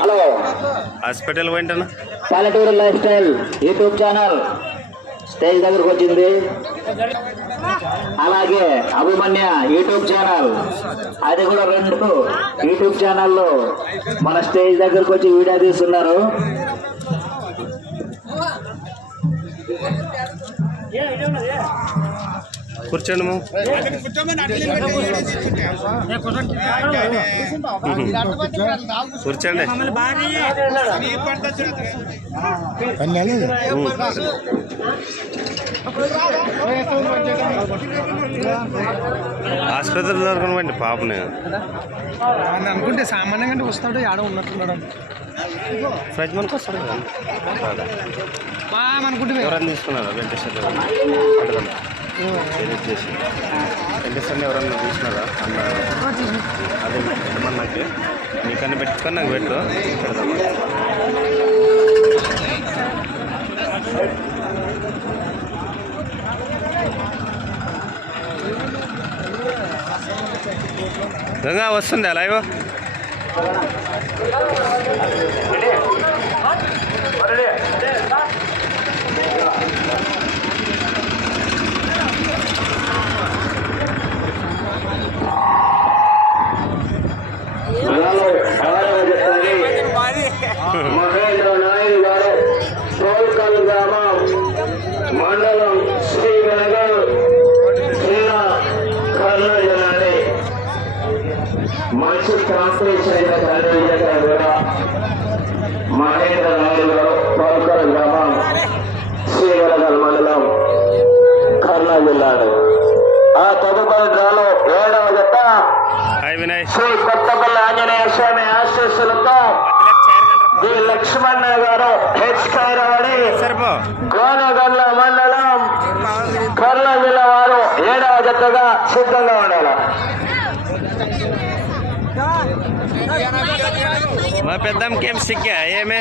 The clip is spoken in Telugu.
హలో. హాస్పిటల్ పోయింటాను పల్లెటూరు life style YouTube channel. Stage దగ్గరకు వచ్చింది. అలాగే అభిమన్య యూట్యూబ్ ఛానల్. అది కూడా రెండు యూట్యూబ్ ఛానల్లో మన స్టేజ్ దగ్గరకు వచ్చి వీడియో తీస్తున్నారు. కూర్చోండి కూర్చోండి. ఆసుపత్రి దొరకనివ్వండి పాపని. అని అనుకుంటే సామాన్యంగా వస్తాడు ఆడ ఉన్నట్టున్నాడు ఫ్రిడ్జ్ మనకు వస్తాడు కదా. అనుకుంటే ఎవరైనా తీసుకున్నారా? వెంకటేశ్వర చేసి వెంకటేశ్వరని ఎవరన్నా చూసినారా? అన్న అదే పెట్టమని నాకు నీకన్నా పెట్టుకొని నాకు పెట్టు. పెడదాం గంగా వస్తుంది లైవ్? మహేంద్ర నాయుడు గారు ప్రోల్కల్ గ్రామం మండలం శ్రీనగర్ జిల్లా కర్నూలు జిల్లాని మంచి కాంపిటీషన్ అయిన కర్నూలు జిల్లా కూడా. మహేంద్ర నాయుడు గారు ప్రోల్కల్ గ్రామం శ్రీనగర్ మండలం కర్నూలు జిల్లాలో. కోనగల్ల మండలం కర్ల జిల్లా వారు ఏడవ జతగా సిద్ధంగా ఉండాలి. మా పెద్దమ్మకి ఏం సిగ్గా ఏమే?